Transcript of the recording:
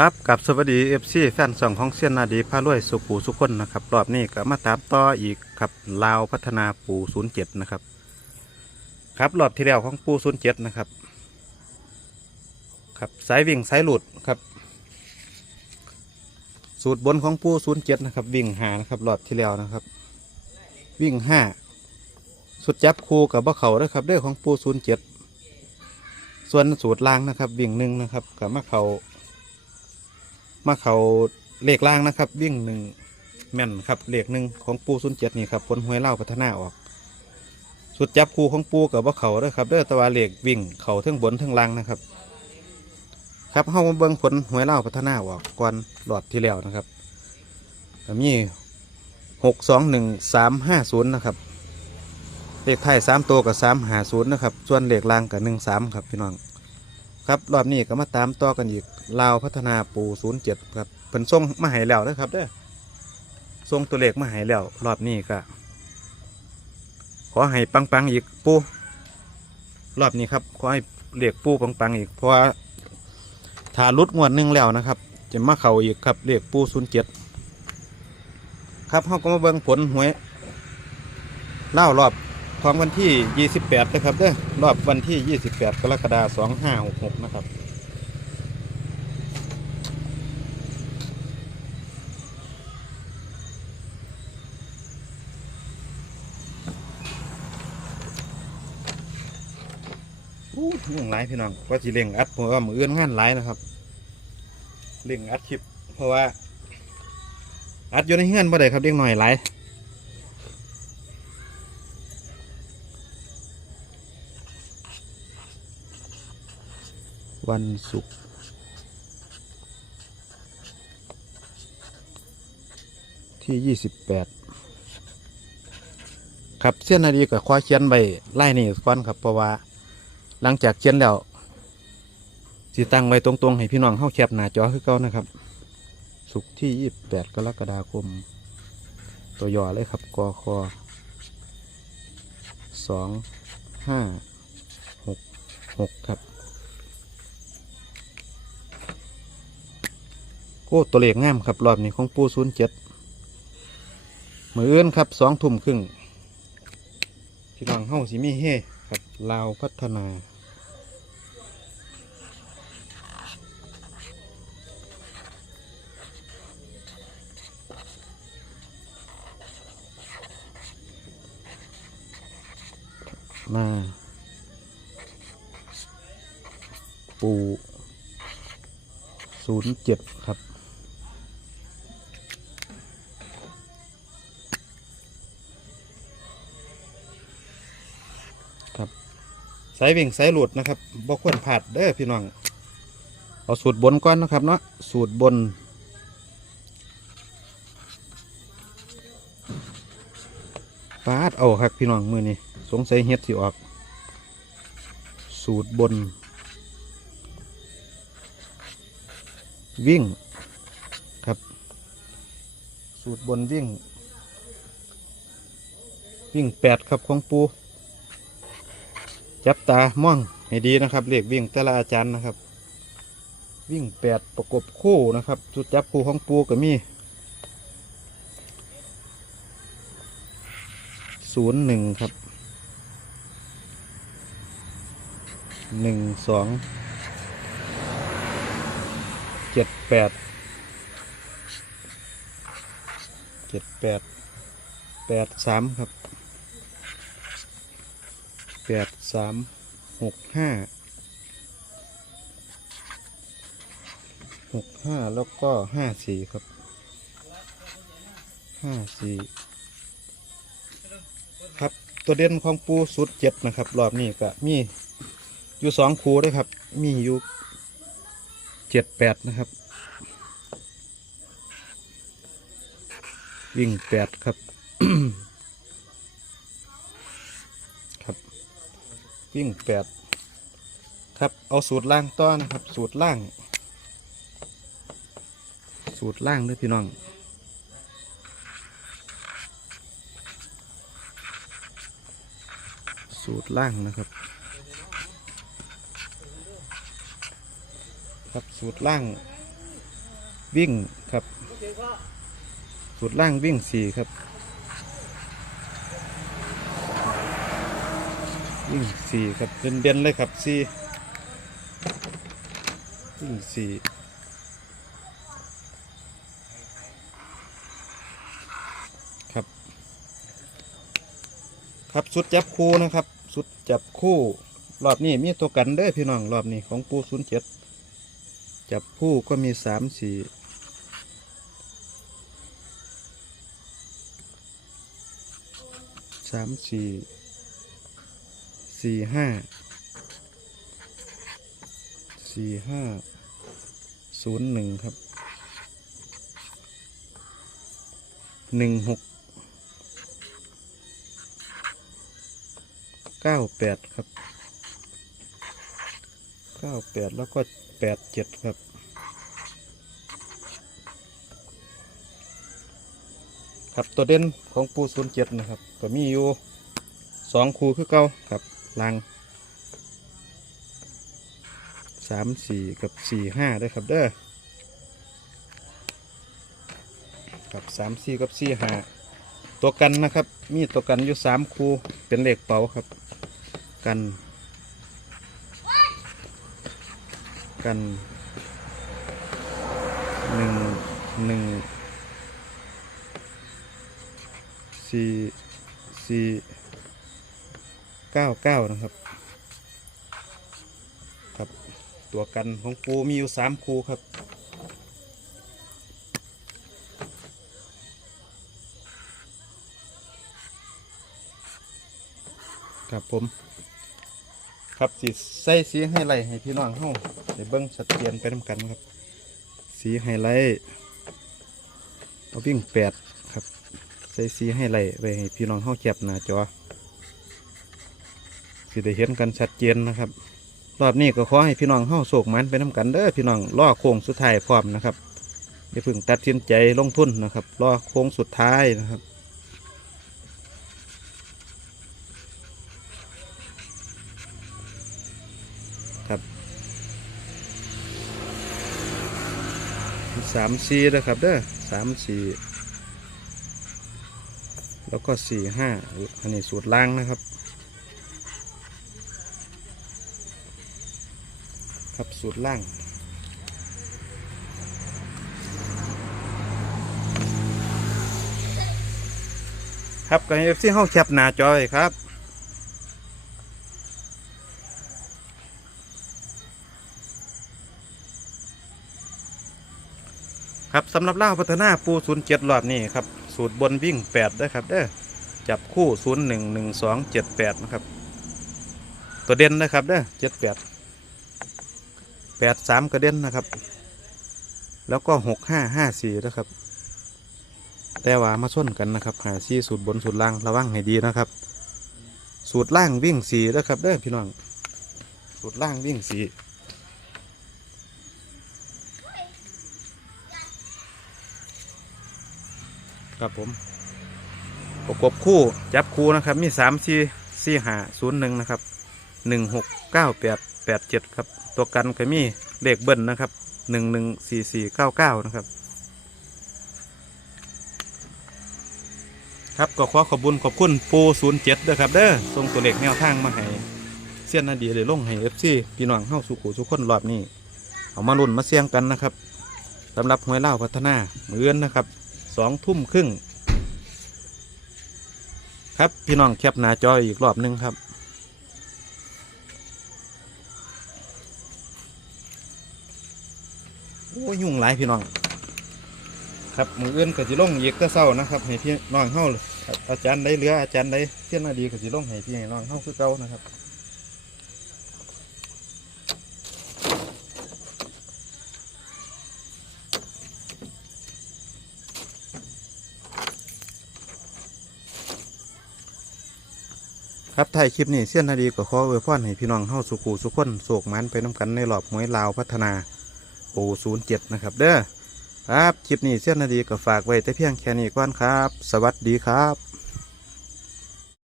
ครับกับสวัสดีเอฟซีแฟนสองของเซียนนาดีพารวยสุปูสุคนนะครับ รอบนี้ก็มาตามต่ออีกครับลาวพัฒนาปูศูนย์เจ็ดนะครับ ครับรอบที่แล้วของปูศูนย์เจ็ดนะครับ ครับสายวิ่งสายหลุดครับ สูตรบนของปูศูนย์เจ็ดนะครับ วิ่งหานะครับรอบที่แล้วนะครับ วิ่งห้าสุดจับคูกับบ่เขาด้วยครับเรื่องของปูศูนย์เจ็ดส่วนสูตรล่างนะครับ วิ่งหนึ่งนะครับกับมะเขา มาเขาเลขล่างนะครับ วิ่งหนึ่งแม่นครับเลขหนึ่งของปูศูนย์เจ็ดนี่ครับผลหวยเล่าพัฒนาออก สุดจับคูของปูกับว่าเขาเด้อครับเด้อแตะวันเลขวิ่งเขาทั้งบนทั้งล่างนะครับ ครับเข้ามาเบิ้งผลหวยเล่าพัฒนาออกก่อนหลอดที่แล้วนะครับแบบนี้หกสองหนึ่งสามห้าศูนย์นะครับเลขไทยสามตัวกับสามหาศูนย์นะครับส่วนเลขล่างกับหนึ่งสามครับพี่น้องครับรอบนี้ก็มาตามต่อกันอีก ลาวพัฒนาปูศูนย์เจ็ดครับเพิ่นส่งมาให้แล้วนะครับเด้อส่งตัวเลขมาให้แล้วรอบนี้ก็ขอให้ปังๆอีกปูรอบนี้ครับขอให้เลขปูปังๆอีก เพราะว่าถ้าลุดงวดนึงแล้วนะครับ จะมาเข้าอีกครับเลขปูศูนย์เจ็ดครับเขาก็มาเบิ่งผลหวยเล่ารอบของวันที่ 28นะครับเด้อรอบวันที่ 28 กรกฎาคม2566 นะครับ อู้เรื่องไรพี่น้องว่าจีเล่งอัดผมว่ามือเอื่นงานไรนะครับเล่งอัดคลิป เพราะว่า อัดอยู่ในเฮือนบ่ได้ครับเด็กหน่อยไรวันศุกร์ที่ยี่สิบแปดครับเส้นนาดีกับคว้าเขียนใบไล่นี่ก่อนครับเพราะว่า หลังจากเขียนแล้วสิตั้งไว้ตรงๆ ให้พี่น้องเข้าแคปหน้าจอคือเก่านะครับ สุกที่28กรกฎาคม ตัวย่อเลยครับกอคอสองห้าหกหกครับ โอ้ตัวเลขงามครับ รอบนี้ของปูศูนย์เจ็ดมืออื่นครับสองทุ่มครึ่งพี่น้องเฮ้าสิมีเฮครับลาวพัฒนา มา ปูศูนย์เจ็ดครับ ครับ สายวิ่งสายหลุดนะครับบ่ควรผาดเด้อพี่น้อง เอาสูตรบนก่อนนะครับเนาะ สูตรบนปาดเอาครับพี่น้องมือนี้ สงสัยเฮ็ดสิออก สูตรบน วิ่งครับ สูตรบนวิ่ง วิ่งแปดครับของปู จับตามองให้ดีนะครับเลขวิ่งแต่ละอาจารย์นะครับ วิ่งแปดประกบคู่นะครับจุดจับคู่ของปูก็มีศูนย์หนึ่งครับ หนึ่งสองเจ็ดแปดเจ็ดแปดแปดสามครับแปดสามหกห้าหกห้าแล้วก็ห้าสี่ครับห้าสี่ครับตัวเด่นของปูสุดเจ็ดนะครับ รอบนี้ก็มี อยู่สองคูด้วยครับ มีอยู่เจ็ดแปดนะครับ วิ่งแปดครับครับ วิ่งแปดครับ เอาสูตรล่างต่อนะครับ สูตรล่าง สูตรล่างด้วยพี่น้องสูตรล่างนะครับ ครับสูตรล่างวิ่งครับ สูตรล่างวิ่งสี่ครับ วิ่งสี่ครับเด่นเด่นๆเลยครับสี่วิ่งสี่ครับ ครับสุดจับคู่นะครับ สุดจับคู่รอบนี้มีตัวกันเด้อพี่น้องรอบนี้ของปูศูนย์เจ็ด จับคู่ก็มีสามสี่สามสี่สี่ห้าสี่ห้าศูนย์หนึ่งครับหนึ่งหกเก้าแปดครับ ก้าแปดแล้วก็แปดเจ็ดครับ ครับตัวเด่นของปูศูนย์เจ็ดนะครับ ก็มีอยู่สองคูคือเก้าครับลางสามสี่กับสี่ห้าด้วยครับเด้อครับสามสี่กับสี่ห้าตัวกันนะครับ มีตัวกันอยู่สามคูเป็นเลขเป๋าครับ กัน กันหนึ่งหนึ่งสี่สี่เก้าเก้านะครับครับ ตัวกันของปูมีอยู่สามคูครับครับผม ครับสีใส่สีไฮไลท์ให้พี่น้องเฮาได้เบิ่งชัดเจนไปนำกันครับ สีไฮไลท์เอาวิ่งแปดครับ ใส่สีไฮไลท์ไว้ให้พี่น้องเฮาแคบหน้าจอสิได้เห็นกันชัดเจนนะครับ รอบนี้ก็ขอให้พี่น้องเฮาโศกมันไปน้กันเด้อพี่น้องล่อโค้งสุดท้ายพร้อมนะครับอย่าเพิ่งตัดสินใจลงทุนนะครับล่อโค้งสุดท้ายนะครับ สามสี่นะครับเด้อสามสี่แล้วก็สี่ห้าอันนี้สูตรล่างนะครับ ครับสูตรล่างครับกับเอฟซีเข้าแคปหน้าจอยครับ ครับสำหรับเล่าพัฒนาปูศูนย์เจ็ดรอบนี้ครับสูตรบนวิ่งแปดได้ครับเด้อจับคู่ศูนย์หนึ่งหนึ่งสองเจ็ดแปดนะครับ ตัวเด่นนะครับเด้อเจ็ดแปดแปดสามกระเด็นนะครับ แล้วก็หกห้าห้าสี่นะครับ แต่ว่ามาชนกันนะครับหาซี่สูตรบนสูตรล่างระวังให้ดีนะครับ สูตรล่างวิ่งสี่นะครับเด้อพี่น้อง สูตรล่างวิ่งสี่ ครับผม ประกบคู่จับคู่นะครับ มีสามสี่สี่หาศูนย์หนึ่งนะครับหนึ่งหกเก้าแปดแปดเจ็ดครับ ตัวกันก็มีเลขเบิ้ลนะครับหนึ่งหนึ่งสี่สี่เก้าเก้านะครับ ครับก็ขอขอบคุญขอบคุณปูศูนย์เจ็ดด้วยครับเด้อส่งตัวเลขแนวทางมาให้เสี้ยนนาดีเลยลงให้เอฟซีพี่น้องเข้าสู่ขู่สุขคนรอบนี้เอามาลุ้นมาเสี่ยงกันนะครับสำหรับหวยเล่าพัฒนาเหมือนนะครับ สองทุ่มครึ่ง ครับพี่น้องแคปหน้าจออีกรอบหนึ่งครับ โอ้ยุ่งหลายพี่น้อง ครับมืออื่นก็จะลงอีกก็เศร้านะครับ ให้พี่น้องเฮาครับอาจารย์ได้เรืออาจารย์ได้เที่ยนนาดีก็จะลงให้พี่ให้น้องเฮาคือเก่านะครับ ครับถ่ายคลิปนี้เสี้ยนนาดีก็ขออวยพรให้พี่น้องเฮาสุขูสุขคนโศกมันไปน้ำกันในหลอบมวยลาวพัฒนาโอศูนย์เจ็ดนะครับเด้อครับคลิปนี้เสี้ยนนาดีก็ฝากไว้แต่เพียงแค่นี้ก่อนครับ สวัสดีครับ